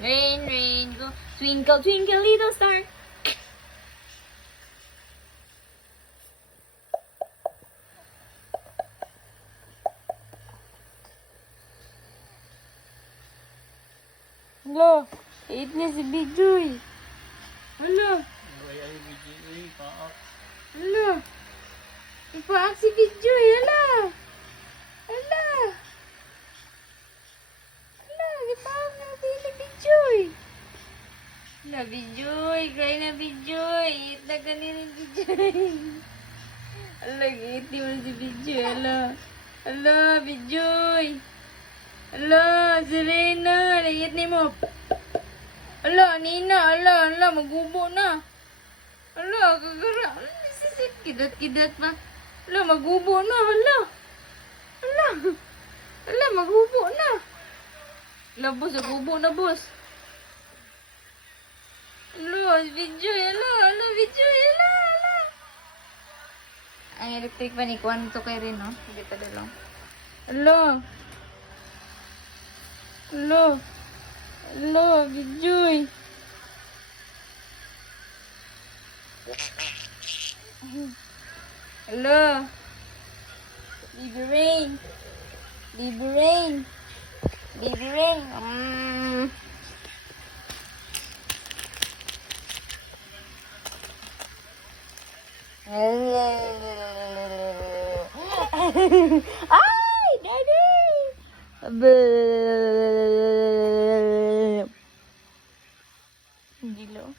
Rain, rain, go. Twinkle, twinkle, little star. Hello, eat na si Bijoy. Hello. Hello. Ipaak si Bijoy. Hello. Hello. Hello, ipaak na si Bijoy. Na Bijoy, cry na Bijoy. Eat na ganun ni Bijoy. Hello, eat mo si Bijoy. Hello. Hello, Bijoy. Hello, Serena. Nangit ni mo. Ala, Nina. Ala, magubo na. Ala, kagara. Sisit, kidat-kidat pa. Ala, magubo na. Ala, magubo na. Ala, boss, magubo na, boss. Ala, Bijoy. Ala, Bijoy. Ala. Ang electric pa ni Kwan to kay rin, no? Hindi pa lang. Ala. Hello, Bijoy. Hello. Baby Rain. Baby Rain. Baby Rain. Ay, Daddy. Gilo.